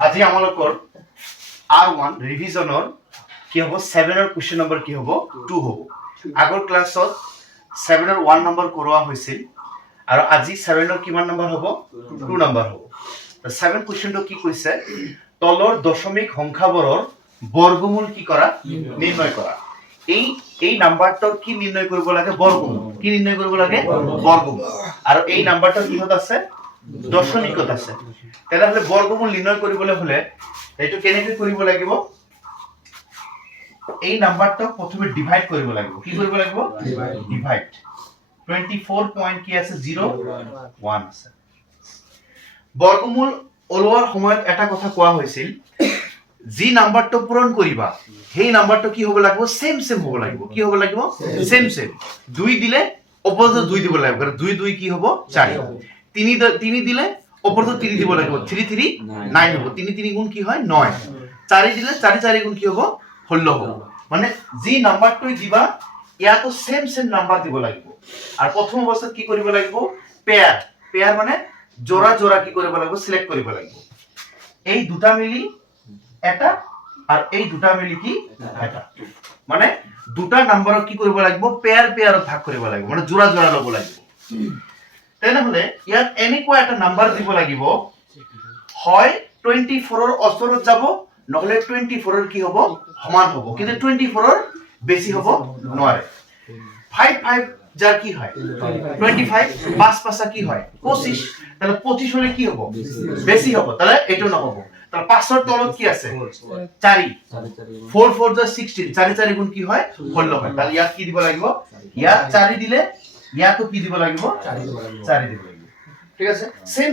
আজি আমালোকৰ R1 ৰিভিজনৰ কি হ'ব 7 ৰ কোৱেশ্চন নম্বৰ কি হ'ব 2 হ'ব আগৰ ক্লাছত 7 ৰ 1 নম্বৰ কৰোৱা হৈছিল আৰু আজি 7 ৰ কিমান নম্বৰ হ'ব 2 নম্বৰ হ'ব 7 কোৱেশ্চনটো কি কৈছে তলৰ দশমিক সংখ্যাবোৰৰ বৰ্গমূল কি কৰা নিৰ্ণয় কৰা এই নাম্বাৰটোৰ কি নিৰ্ণয় কৰিব লাগে বৰ্গমূল কি নিৰ্ণয় কৰিব লাগে বৰ্গমূল আৰু এই নাম্বাৰটোৰ কিহত আছে দশমিকত আছে তেতিয়াহ'লে বৰ্গমূল নিৰ্ণয় কৰিবলৈ হলে এইটো কেনেকৈ কৰিব লাগিব এই নাম্বাৰটো প্ৰথমে ডিভাইড কৰিব লাগিব কি কৰিব লাগিব ডিভাইড 24 পইণ্ট কি আছে 0 1 আছে বৰ্গমূল ওলোৱাৰ সময়ত এটা কথা কোৱা হৈছিল যি নাম্বাৰটো পূৰণ কৰিবা সেই নাম্বাৰটো কি হ'ব লাগিব সেম হ'ব লাগিব কি হ'ব লাগিব সেম 2 দিলে অপোজিট 2 দিব লাগিব কাৰণ 2 2 কি হ'ব 4 3 দিলে অপোজিট 3 দিব লাগিব 3 3 9 হ'ব 3 3 গুণ কি হয় 9 4 দিলে 4 4 গুণ কি হ'ব 16 হ'ব মানে যি নাম্বাৰটো দিবা ইয়াতো সেম নাম্বাৰ দিব লাগিব আৰু প্ৰথম অৱস্থাত কি কৰিব লাগিব পেয়াৰ মানে জোড়া জোড়া কি কৰিব লাগিব সিলেক্ট কৰিব লাগিব এই দুটা মিলি এটা আৰ এই দুটা মিলি কি এটা মানে দুটা নাম্বাৰক কি কৰিব লাগিব পেয়াৰত ভাগ কৰিব লাগিব মানে জোড়া জোড়া লব লাগিব তেনেহলে ইয়াত এনেকুৱা এটা নাম্বাৰ দিব লাগিব হয় 24 ৰ ওচৰত যাব নহলে 24 ৰ কি হ'ব সমান হ'ব কিন্তু 24 ৰ বেছি হ'ব নোৱাৰে 5 5 যাৰ কি হয় 25 5 5 কি হয় 25 তাহলে 25 হলে কি হ'ব বেছি হ'ব তাহলে এটো নহব তাহলে 5 ৰ তলত কি আছে 4 4 4 যা 16 4 4 গুণ কি হয় 16 হয় তাহলে ইয়াত কি দিব লাগিব ইয়াত 4 দিলে ইয়াতো কি দিব লাগিব 4 দিব লাগিব ঠিক আছে সেম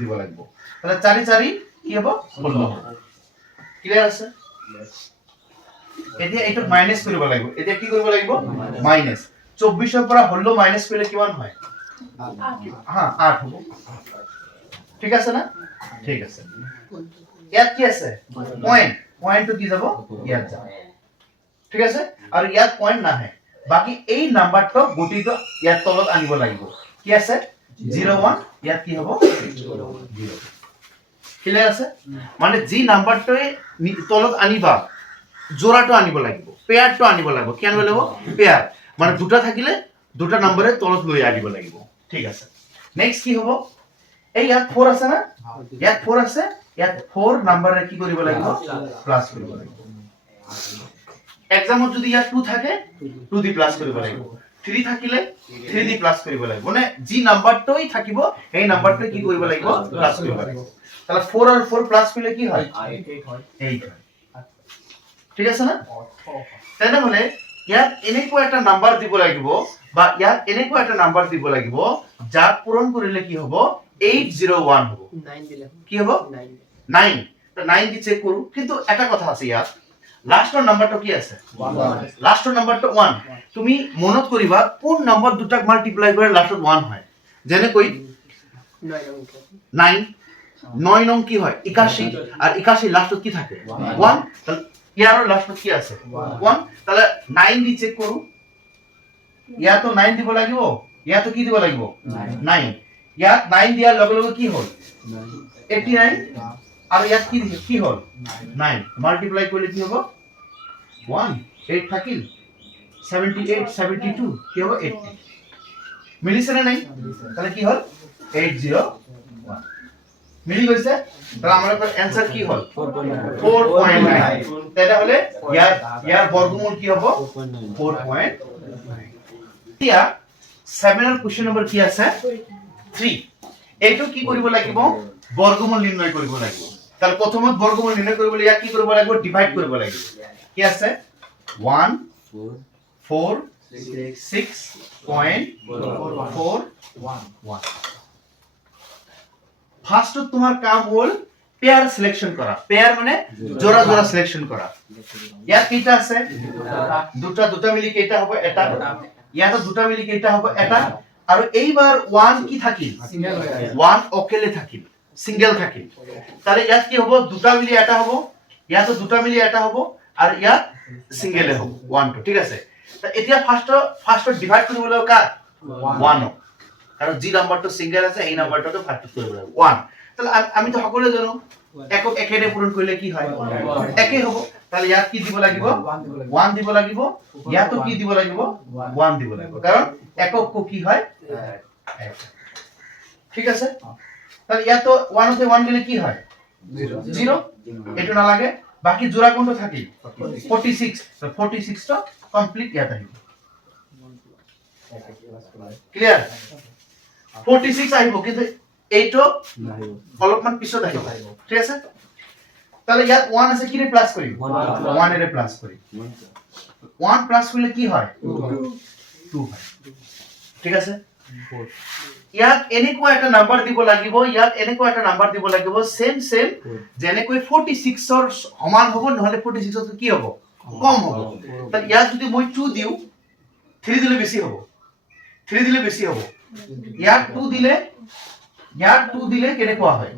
দিব লাগিব তাহলে 4 4 কি হ'ব 16 ক্লিয়াৰ আছে এতিয়া এইটো মাইনাস কৰিব লাগিব এতিয়া কি কৰিব লাগিব মাইনাস 24 ৰ পৰা 16 মাইনাস কৰিলে কিমান হয় 8 হ'ব ঠিক আছে না ঠিক আছে ইয়াত কি আছে পয়েন্টটো কি যাব ইয়াত যাব ঠিক আছে আৰু ইয়াত পয়েন্ট নাহে বাকি এই নাম্বাৰটো গুটিটো ইয়াত তলত আনিব লাগিব কি আছে 01 ইয়াত কি হ'ব 0 ক্লিয়াৰ আছে মানে যি নাম্বাৰটোৱে তলত আনিবা জোড়াটো আনিব লাগিব পেয়াৰটো আনিব লাগিব কি আনিব লাগিব পেয়াৰ মানে দুটা থাকিলে দুটা নম্বৰে তলত লৈ আনিব লাগিব ঠিক আছে নেক্সট কি হ'ব এই ইয়াত 4 আছে না ইয়াত 4 আছে ইয়াত 4 নম্বৰে কি কৰিব লাগিব প্লাস কৰিব লাগিব এক্সামত যদি ইয়াত 2 থাকে 2 দি প্লাস কৰিব লাগিব 3 থাকিলে 3 দি প্লাস কৰিব লাগিব মানে যি নাম্বাৰটোই থাকিব এই নাম্বাৰটো কি কৰিব লাগিব প্লাস কৰিব লাগিব তাহলে 4 আৰু 4 প্লাস কৰিলে কি হয় 8 হয় ঠিক আছে না তেনেহলে ইয়াত এনেকুৱা এটা নাম্বাৰ দিব লাগিব বা ইয়াত এনেকুৱা এটা নাম্বাৰ দিব লাগিব যাক পূৰণ কৰিলে কি হ'ব 801 হ'ব 9 দিলে কি হ'ব 9 তো 9 দি চেক কৰো কিন্তু এটা কথা আছে ইয়াত লাস্টৰ নাম্বাৰটো কি আছে 1 লাস্টৰ নাম্বাৰটো 1 তুমি মনত কৰিবা কোন নম্বৰ দুটাক মাল্টিপ্লাই কৰে লাস্টত 1 হয় যেনে কৈ 9 9 নং কি হয় 81 আৰু 81 লাস্টত কি থাকে 1 ইয়াৰ লাস্টত কি আছে 1 তাহলে 9 দি চেক কৰো ইয়াতো 9 দিব লাগিব ইয়াতো কি দিব লাগিব 9 ইয়াত 9 দিয়াৰ লগে লগে কি হ'ল 89 আৰু ইয়াত কি হ'ল 9 মাল্টিপ্লাই কৰিলে কি হ'ব 1 8 থাকিল 78 72 কি হ'ব 80 মিলিছে নে নাই তাহলে কি হ'ল 801 মিলি গৈছে তাহলে আমাৰ आंसर কি হ'ল 4.9 তেনে হলে ইয়াৰ বৰ্গমূল কি হ'ব 4.9 এতিয়া 7 ৰ কোৱেশ্চন নম্বৰ কি আছে 3 এইটো কি কৰিব লাগিব বৰ্গমূল নিৰ্ণয় কৰিব লাগিব তাহলে প্ৰথমত বৰ্গমূল নিৰ্ণয় কৰিবলৈ ইয়াক কি কৰিব লাগিব ডিভাইড কৰিব লাগিব কি আছে 1 4 6.411 ফার্স্ট তোমার কাম হল পেয়ার সিলেকশন করা পেয়ার মানে জোড়া জোড়া সিলেকশন করা ইয়াত কেইটা আছে দুটা মিলি কেইটা হবে এটা ইয়াত দুটা মিলি কেইটা হবে এটা আৰু এইবাৰ 1 কি থাকিল 1 অকেলে থাকিল সিঙ্গেল থাকিল তাহলে ইয়াত কি হ'ব দুটা মিলি এটা হ'ব ইয়াত দুটা মিলি এটা হ'ব আৰু ইয়াত সিঙ্গেলে হ'ব 1 ঠিক আছে এতিয়া ফাৰ্স্ট ডিভাইড কৰিবলৈ কা 1 কাৰণ যি নাম্বাৰটো সিঙ্গেল আছে এই নাম্বাৰটোকে ভাগ কৰিব লাগিব 1 তাহলে আমি তো সকলোৱে জানো একক একেৰে পূৰণ কৰিলে কি হয় একে হ'ব তাহলে ইয়াত কি দিব লাগিব 1 দিব লাগিব ইয়াতো কি দিব লাগিব 1 দিব লাগিব কারণ একক কি হয় ঠিক আছে তাহলে ইয়াতো 1 তে 1 দিলে কি হয় 0 এটা না লাগে বাকি জোড়া কোনটা থাকে 46 তো 46 টা কমপ্লিট ইয়াত আহিব ক্লিয়ার 46 আহিব কিন্তু এইটো অলপমান পিছত আহিব ঠিক আছে তাহলে ইয়াত 1 আছে কি রে প্লাস করি 1 এর প্লাস করি 1 প্লাস করলে কি হয় 2 হয় ঠিক আছে ইয়াত এনেকুৱা এটা নাম্বাৰ দিব লাগিব ইয়াত এনেকুৱা এটা নাম্বাৰ দিব লাগিব সেম যেনেকৈ 46 ৰ সমান হ'ব নহলে 46 ৰ কি হ'ব কম হ'ব তাহলে ইয়াত যদি মই 2 দিও 3 দিলে বেশি হ'ব 3 দিলে বেশি হ'ব ইয়াত 2 দিলে কেনেকুৱা হয়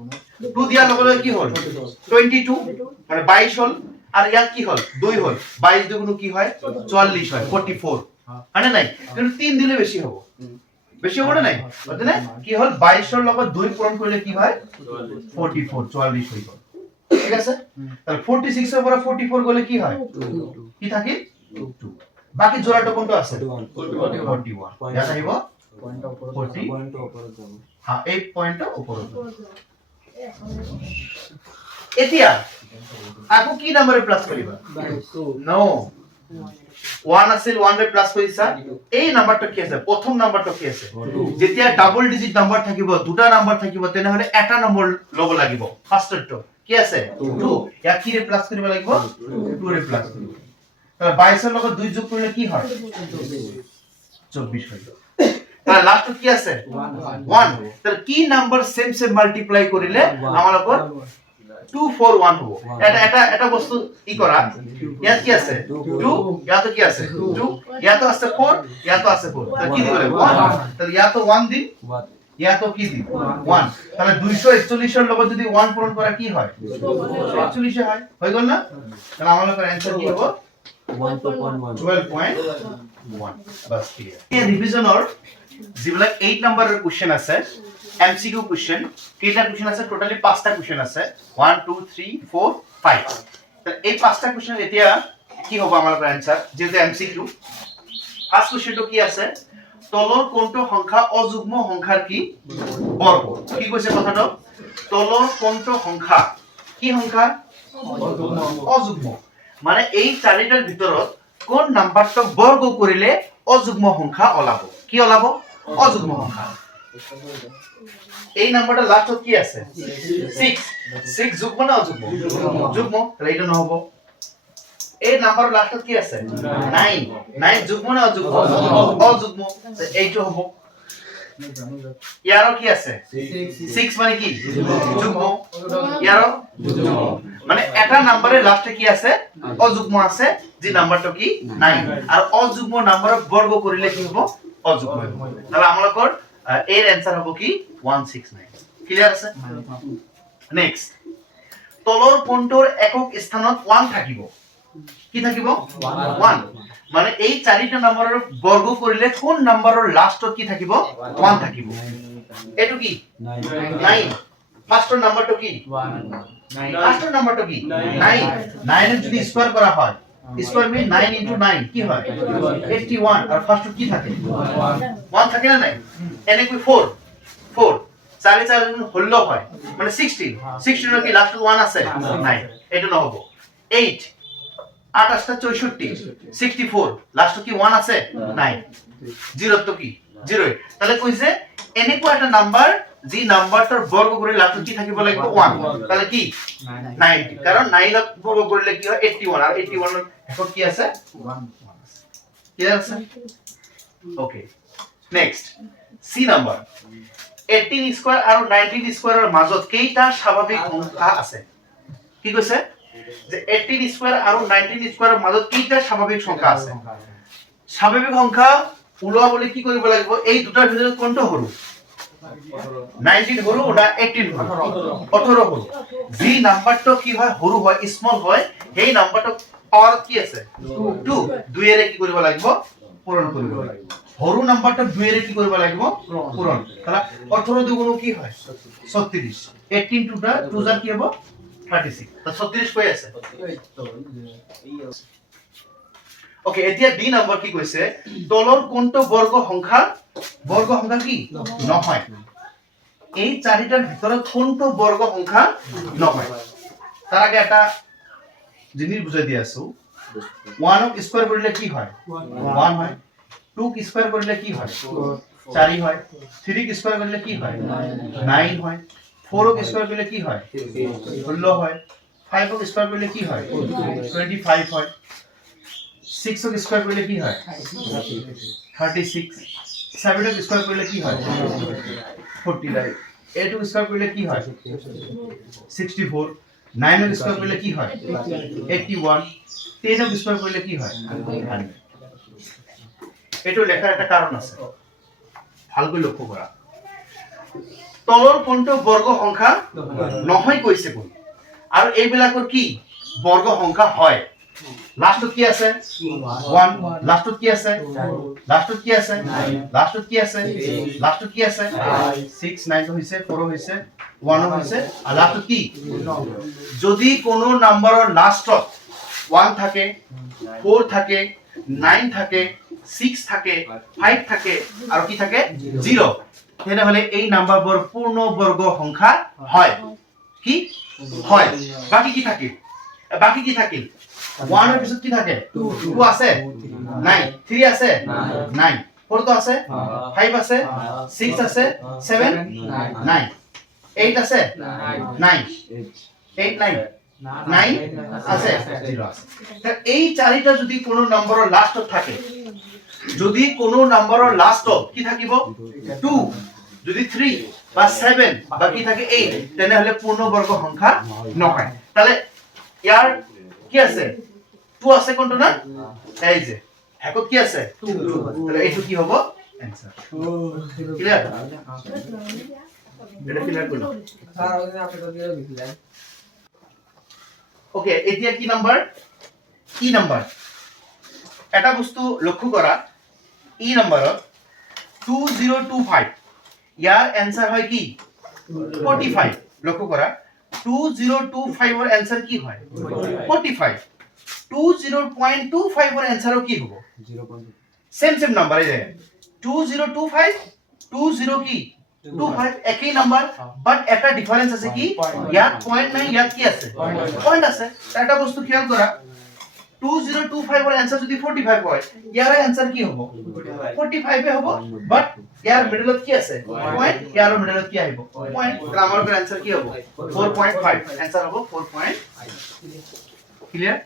2 দিয়াৰ লগে লগে কি হ'ল 22 মানে 22 হ'ল আৰু ইয়াত কি হ'ল 2 হ'ল 22 দুগুণ কি হয় 44 হয় 44 মানে নাই কিন্তু 3 দিলে বেশি হ'ব বেশি হবে নাই বুঝতে না কি হল 22 এর লগত 2 পূরণ করলে কি হয় 44 44 হই গল ঠিক আছে তাহলে 46 এর পরে 44 গলে কি হয় কি থাকে 2 বাকি জোড়াটা কোনটা আছে 41 এটা হইব পয়েন্টটা উপরে যাব হ্যাঁ এই পয়েন্টটা উপরে যাব এতিয়া আকো কি নম্বরে প্লাস করিবা নো 1 আছিল 1 রে প্লাস করিছা এই নাম্বারটা কি আছে প্রথম নাম্বারটা কি আছে যেতিয়া ডাবল ডিজিট নাম্বার থাকিব দুটা নাম্বার থাকিব তেনে হলে এটা নম্বর লব লাগিব ফার্স্টটো কি আছে 2 ইয়া কি রে প্লাস করিব লাগিব 2 রে প্লাস করিব তাহলে 22 এর লগত 2 যোগ করলে কি হয় 24 হয় তাহলে লাস্ট কি আছে 1 তাহলে কি নাম্বার সেম মাল্টিপ্লাই করিলে আমালকৰ 241 হবো এটা বস্তু ই করা ইয়াত কি আছে 2 ইয়াত কি আছে 2 ইয়াত আছে 4 ইয়াত আছে 4 তাহলে কি দিব লাগিব 1 তাহলে ইয়াত 1 দিন ইয়াত কি দিন 1 তাহলে 241 এর লগত যদি 1 পূরণ করা কি হয় 41 হয় হই গল না তাহলে আমাদের आंसर কি হবে 12.1 বাস ক্লিয়ার এই ৰিভিশনৰ যিবিলাক 8 নম্বৰৰ কোশ্চেন আছে MCQ question কেইটা কোশ্চেন আছে টোটালি 5টা কোশ্চেন আছে 1 2 3 4 5 তাহলে এই 5টা কোশ্চেন এতিয়া কি হ'ব আমাৰ आंसर যেটা MCQ ফাৰ্স্ট কোশ্চেনটো কি আছে তলৰ কোনটো সংখ্যা অযুগ্ম সংখ্যাৰ কি বৰ্গ কি কৈছে কথাটো তলৰ কোনটো সংখ্যা কি সংখ্যা অযুগ্ম মানে এই চাৰিটাৰ ভিতৰত কোন নাম্বাৰটো বৰ্গ কৰিলে অযুগ্ম সংখ্যা ওলাব কি ওলাব অযুগ্ম সংখ্যা এই নাম্বারটা লাস্টত কি আছে 6 যুগ্ম না অযুগ্ম যুগ্ম তাহলে এটা নহব এই নাম্বার লাস্টত কি আছে 9 যুগ্ম না অযুগ্ম অযুগ্ম এইটো হ'ব ইয়াৰো কি আছে 6 মানে কি যুগ্ম ইয়াৰো যুগ্ম মানে এটা নাম্বারে লাস্টে কি আছে অযুগ্ম আছে যে নাম্বারটো কি 9 আর অযুগ্ম নাম্বারক বর্গ করিলে কি হ'ব অযুগ্ম তাহলে আমালকৰ এৰ आंसर হবে কি 169 ক্লিয়াৰ আছে নেক্সট তলৰ কোণটোৰ একক স্থানত 1 থাকিব কি থাকিব 1 মানে এই চাৰিটা নম্বৰৰ বৰ্গ কৰিলে কোন নম্বৰৰ লাষ্টত কি থাকিব 1 থাকিব এটো কি 9 ফাৰ্স্টৰ নম্বৰটো কি 1 ফাৰ্স্টৰ নম্বৰটো কি 9 যদি স্কয়ার করা হয় স্কয়ার মিন 9 into 9 কি হয় 81 আর ফার্স্ট কি থাকে 1 থাকে না নাই এনে কি 4 চারে চারে হল হয় মানে 16 এর কি লাস্ট 1 আছে নাই এটা না হবে 8 28 টা 64 64 লাস্ট কি 1 আছে নাই 0 তো কি 0 তাহলে কইছে এনে কো একটা নাম্বার যে নাম্বারটার বর্গ করে লাস্ট কি থাকিব লাগিব 1 তাহলে কি 90 কারণ 9 এর বর্গ করলে কি হয় 81 আর 81 এর এখন কি আছে 1 ক্লিয়ার আছে ওকে নেক্সট সি নাম্বার 18 স্কয়ার আর 19 স্কয়ারের মাজত কেইটা স্বাভাবিক সংখ্যা আছে কি কইছে যে 18 স্কয়ার আর 19 স্কয়ারের মাজত কেইটা স্বাভাবিক সংখ্যা আছে স্বাভাবিক সংখ্যা উলোৱা বলে কি কৰিব লাগিব এই দুটাৰ ভিতৰত কোনটো হৰু 19 হৰু ওটা 18 হৰু 18 হৰু যি নাম্বাৰটো কি হয় হৰু হয় স্মল হয় সেই নাম্বাৰটো পাৱাৰ কি আছে 2 2 এৰে কি কৰিব লাগিব পূৰণ কৰিব লাগিব সৰু নাম্বাৰটা 2 এৰে কি কৰিব লাগিব পূৰণ তাহলে 18 দুগুণ কি হয় 36 18 টু দা 2 যা কি হ'ব 36 তো 36 কই আছে ওকে এতিয়া ডি নাম্বার কি কৈছে তলৰ কোনটো বৰ্গ সংখ্যা কি নহয় এই চাৰিটাৰ ভিতৰত কোনটো বৰ্গ সংখ্যা নহয় তাৰ আগে এটা জিনিস বুজাই দি আছো 1 ক স্কয়াৰ কৰিলে কি হয় 1 হয় 2 ক স্কয়াৰ কৰিলে কি হয় 4 হয় 3 ক স্কয়াৰ কৰিলে কি হয় 9 হয় 4 ক স্কয়াৰ কৰিলে কি হয় 16 হয় 5 ক স্কয়াৰ কৰিলে কি হয় 25 হয় 6 ক স্কয়াৰ কৰিলে কি হয় 36 7 ক স্কয়াৰ কৰিলে কি হয় 49 8 ক স্কয়াৰ কৰিলে কি হয় 64 9 ক স্কয়াৰ কৰিলে কি হয় 81 10 ক স্কয়াৰ কৰিলে কি হয় 100 এটো লেখাৰ এটা কাৰণ আছে ভালকৈ লক্ষ্য কৰা তলৰ কোনটো বৰ্গ সংখ্যা নহয় কৈছে কোন আৰু এইবিলাকৰ কি বৰ্গ সংখ্যা হয় লাষ্টত কি আছে 1 লাষ্টত কি আছে লাষ্টত কি আছে লাষ্টত কি আছে লাষ্টত কি আছে 6 9 হৈছে 4 হৈছে 1 হৈছে আৰু লাষ্টত কি যদি কোনো নম্বৰৰ লাষ্টত 1 থাকে 4 থাকে 9 থাকে 6 থাকে 5 থাকে আৰু কি থাকে 0 তেনেহলে এই নাম্বাৰবোৰ পূৰ্ণ বৰ্গ সংখ্যা হয় কি হয় বাকি কি থাকে 1 এর পিছত কি থাকে 2 আছে নাই 3 আছে নাই 4 তো আছে 5 আছে 6 আছে 7 9 8 আছে নাই 8 নাই 9 আছে 0 আছে তা এই চাৰিটা যদি কোনো নম্বৰৰ লাষ্টত থাকে যদি কোনো নম্বৰৰ লাষ্টত কি থাকিব 2 যদি 3 বা 7 বা কি থাকে 8 তেনেহলে পূৰ্ণবৰ্গ সংখ্যা নহয় তাহলে ইয়াৰ কি আছে 2 আছে কোনটো না এই যে হেকত কি আছে 2 তাহলে এইটো কি হ'ব आंसर ক্লিয়ার এটা ক্লিয়ার করো স্যার ওখানে আপনি তো দিয়ে দিলেন ওকে এতিয়া কি নাম্বার ই নাম্বার এটা বস্তু লক্ষ্য করা ই নাম্বারত 2025 ইয়াৰ आंसर হয় কি 45 লক্ষ্য করা 2025 এর आंसर কি হয় 45 20.25 এর आंसर কি হবে 0. সেম নাম্বার এই যে 2025 20 কি 25 একই নাম্বার বাট একটা ডিফারেন্স আছে কি ইয়াত পয়েন্ট নাই ইয়াত কি আছে পয়েন্ট আছে এটা বস্তু খেয়াল করা 2025 এর आंसर যদি 45 হয় ইয়াৰ आंसर কি হ'ব 45 এ হ'ব বাট ইয়াৰ মিডলত কি আছে পয়েন্ট ইয়াৰ মিডলত কি আহিব পয়েন্ট গ্রামার এর आंसर কি হ'ব 4.5 आंसर হ'ব 4.5 ক্লিয়ার